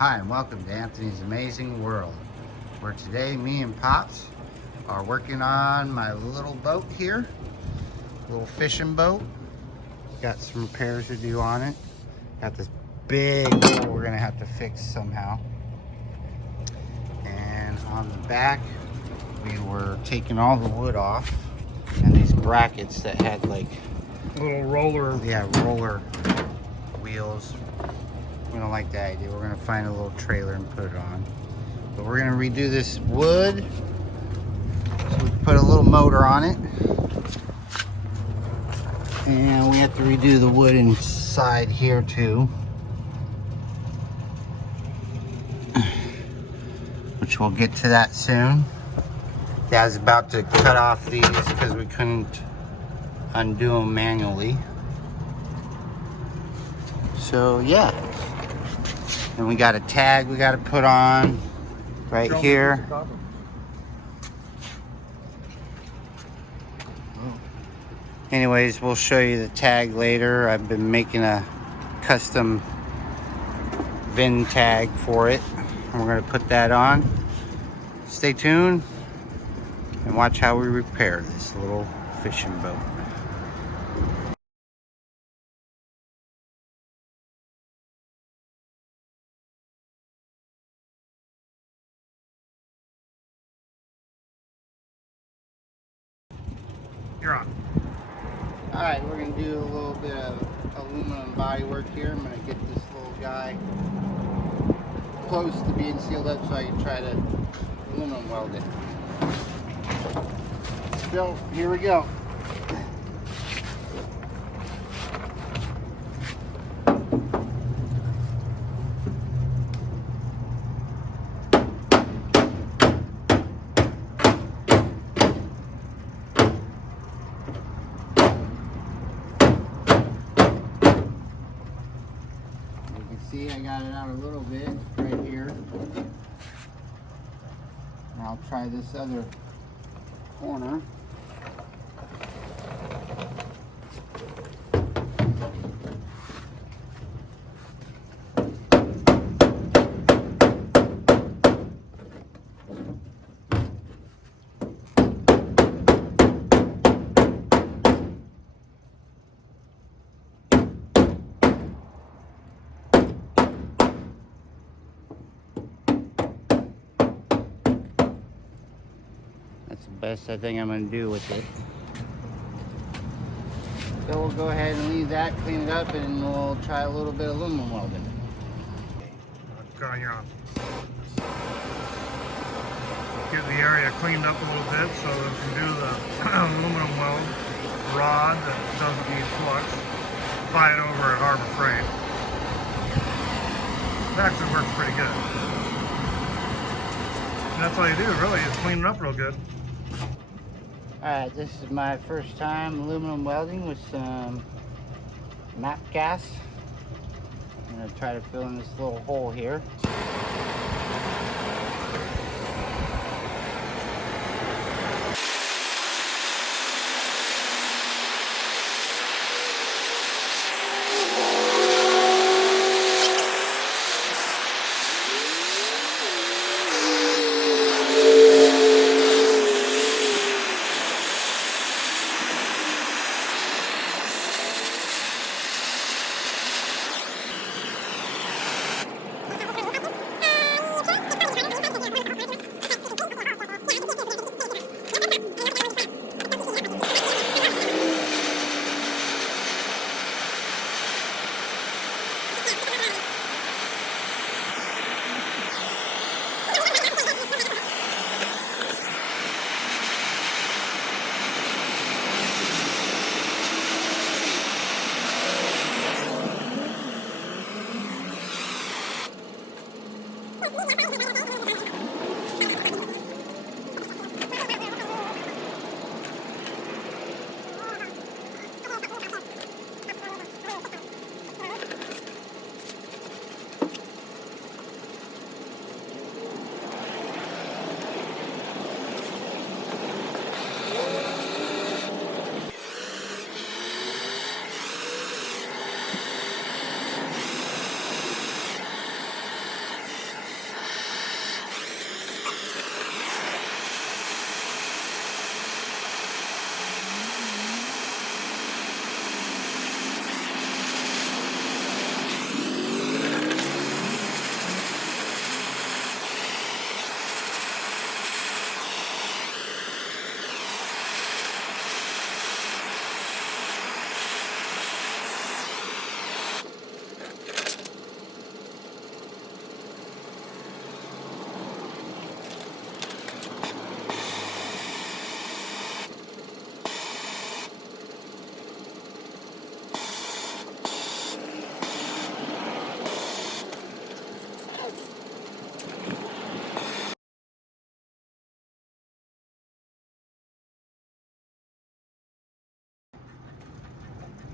Hi, and welcome to Anthony's Amazing World, where today me and Pops are working on my little boat here, little fishing boat. Got some repairs to do on it. Got this big hole we're gonna have to fix somehow. And on the back, we were taking all the wood off and these brackets that had like little roller. Yeah, roller wheels. We don't like that idea. We're gonna find a little trailer and put it on. But we're gonna redo this wood. So we put a little motor on it. And we have to redo the wood inside here too. Which we'll get to that soon. Dad's about to cut off these because we couldn't undo them manually. So yeah. And we got a tag we got to put on right here. Anyways, we'll show you the tag later. I've been making a custom VIN tag for it. And we're going to put that on. Stay tuned and watch how we repair this little fishing boat. You're on. All right, we're gonna do a little bit of aluminum body work here. I'm gonna get this little guy close to being sealed up so I can try to aluminum weld it. So here we go. See, I got it out a little bit right here. And I'll try this other corner. That's the best I think I'm going to do with it. So we'll go ahead and leave that, clean it up, and we'll try a little bit of aluminum welding. Okay, you're on. Get the area cleaned up a little bit so that we can do the aluminum weld rod that doesn't need flux. Fly it over at Harbor Freight. It actually works pretty good. And that's all you do, really, is clean it up real good. Alright, this is my first time aluminum welding with some MAP gas. I'm going to try to fill in this little hole here.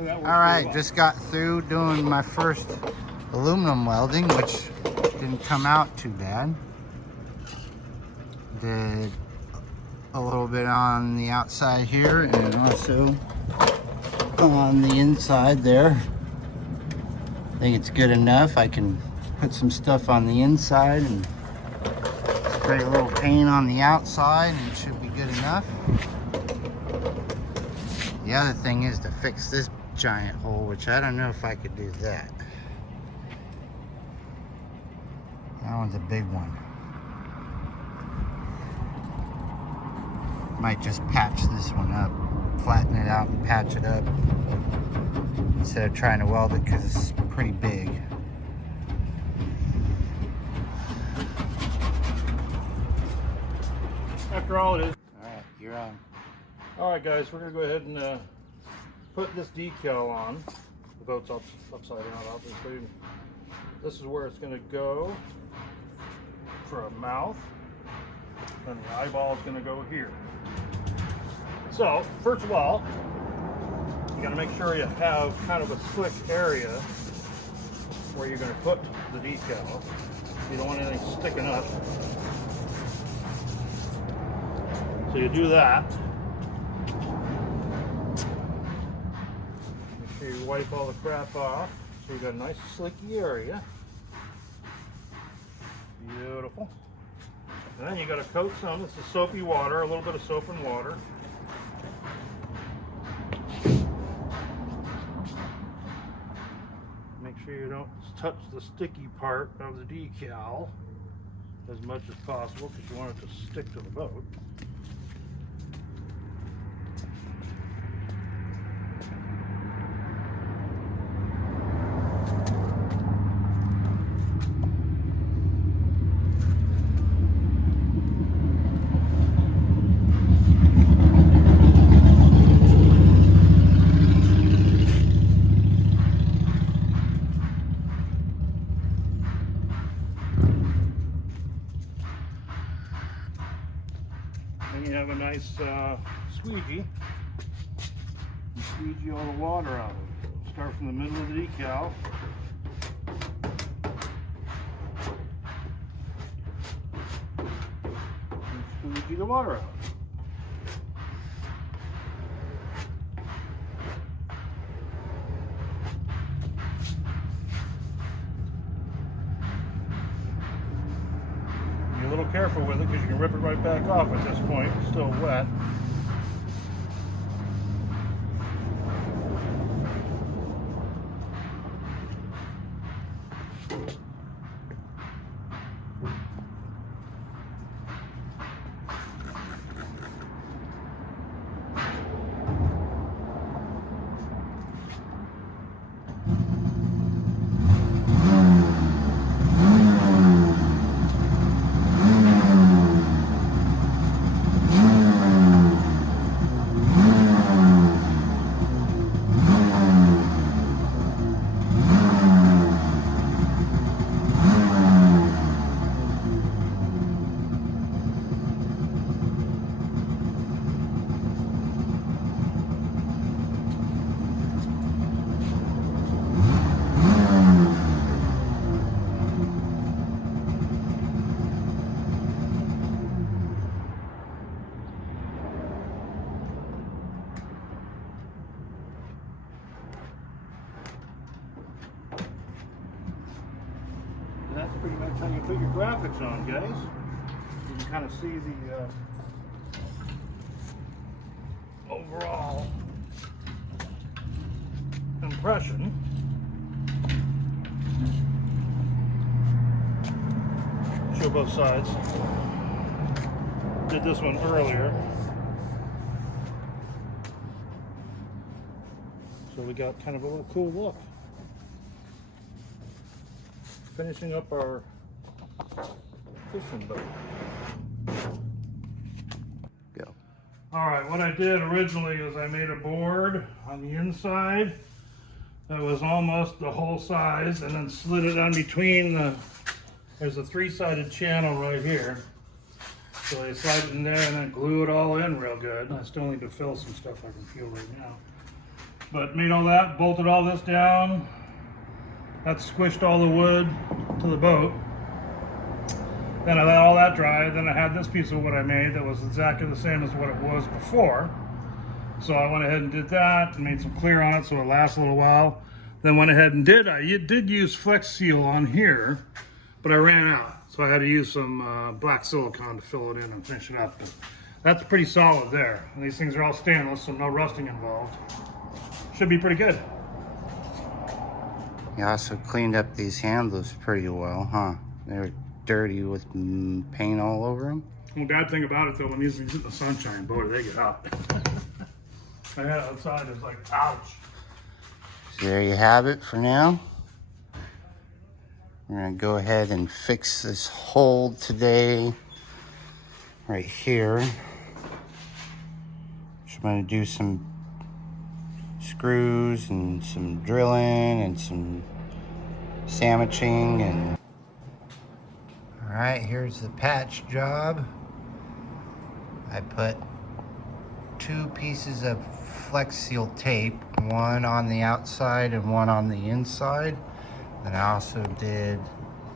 All right, just got through doing my first aluminum welding, which didn't come out too bad. Did a little bit on the outside here and also on the inside there. I think it's good enough. I can put some stuff on the inside and spray a little paint on the outside and it should be good enough. The other thing is to fix this giant hole, which I don't know if I could do that. That one's a big one. Might just patch this one up, flatten it out and patch it up instead of trying to weld it because it's pretty big. After all, it is. All right, you're on. All right, guys, we're gonna go ahead and put this decal on. The boat's upside down, obviously. This is where it's gonna go for a mouth, and the eyeball is gonna go here. So, first of all, you gotta make sure you have kind of a slick area where you're gonna put the decal. You don't want anything sticking up. So you do that. Make sure you wipe all the crap off so you got a nice slicky area. Beautiful. And then you got to coat some. This is soapy water, a little bit of soap and water. Make sure you don't touch the sticky part of the decal as much as possible because you want it to stick to the boat. Then you have a nice squeegee. You squeegee all the water out of it. Start from the middle of the decal. And squeegee the water out. Be a little careful with it because you can rip it right back off at this point. It's still wet. That's pretty much how you put your graphics on, guys. You can kind of see the overall impression. Show both sides. Did this one earlier. So we got kind of a little cool look. Finishing up our fishing boat. Go. All right, what I did originally is I made a board on the inside that was almost the whole size and then slid it on between there's a three-sided channel right here. So I slide it in there and then glue it all in real good. I still need to fill some stuff I can feel right now. But made all that, bolted all this down. That squished all the wood to the boat. Then I let all that dry. Then I had this piece of wood I made that was exactly the same as what it was before. So I went ahead and did that and made some clear on it so it lasts a little while. Then went ahead and did use Flex Seal on here, but I ran out. So I had to use some black silicone to fill it in and finish it up. But that's pretty solid there. And these things are all stainless, so no rusting involved. Should be pretty good. You also cleaned up these handles pretty well, huh? They were dirty with paint all over them. Well, bad thing about it though, when these things hit the sunshine, boy, do they get hot. I had it outside, it's like, ouch. So there you have it for now. We're gonna go ahead and fix this hole today, right here. So I'm gonna do some screws and some drilling and some sandwiching and all right, here's the patch job. I put 2 pieces of Flex Seal tape, one on the outside and one on the inside. Then I also did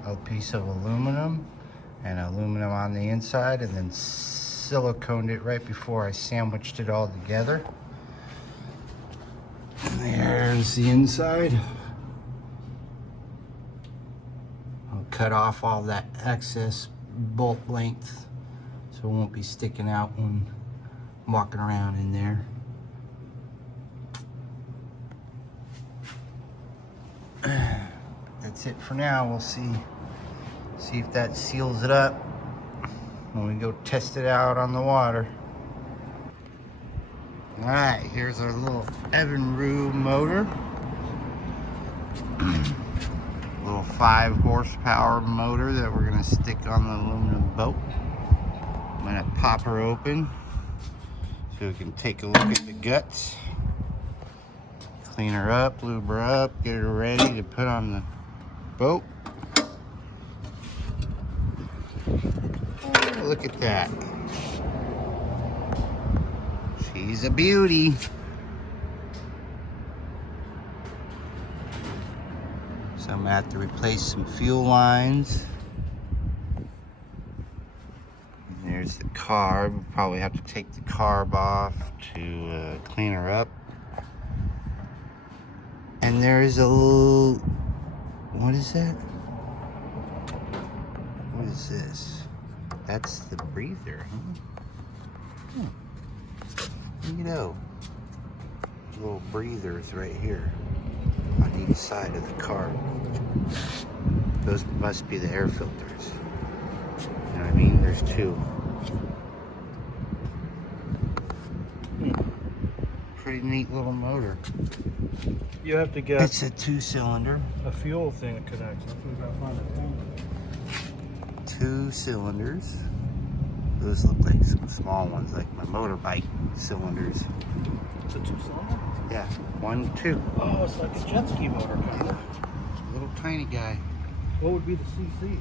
a piece of aluminum and aluminum on the inside, and then siliconed it right before I sandwiched it all together. And there's the inside. I'll cut off all that excess bolt length so it won't be sticking out when I'm walking around in there. That's it for now. We'll see if that seals it up when we go test it out on the water. All right, here's our little Evinrude motor. Little 5 horsepower motor that we're gonna stick on the aluminum boat. I'm gonna pop her open so we can take a look at the guts. Clean her up, lube her up, get her ready to put on the boat. Oh, look at that. She's a beauty. So I'm gonna have to replace some fuel lines. And there's the carb. We'll probably have to take the carb off to clean her up. And there's a little, what is that? What is this? That's the breather, huh? You know, little breathers right here on each side of the car. Those must be the air filters. You know what I mean? There's 2. Pretty neat little motor. You have to get It's a 2-cylinder. a fuel thing that connects. That's what we gotta find it. 2 cylinders. Those look like some small ones, like my motorbike cylinders. It's a 2-cylinder? Yeah, 1, 2. Oh, it's like a jet ski motor kind of. Little tiny guy. What would be the CC?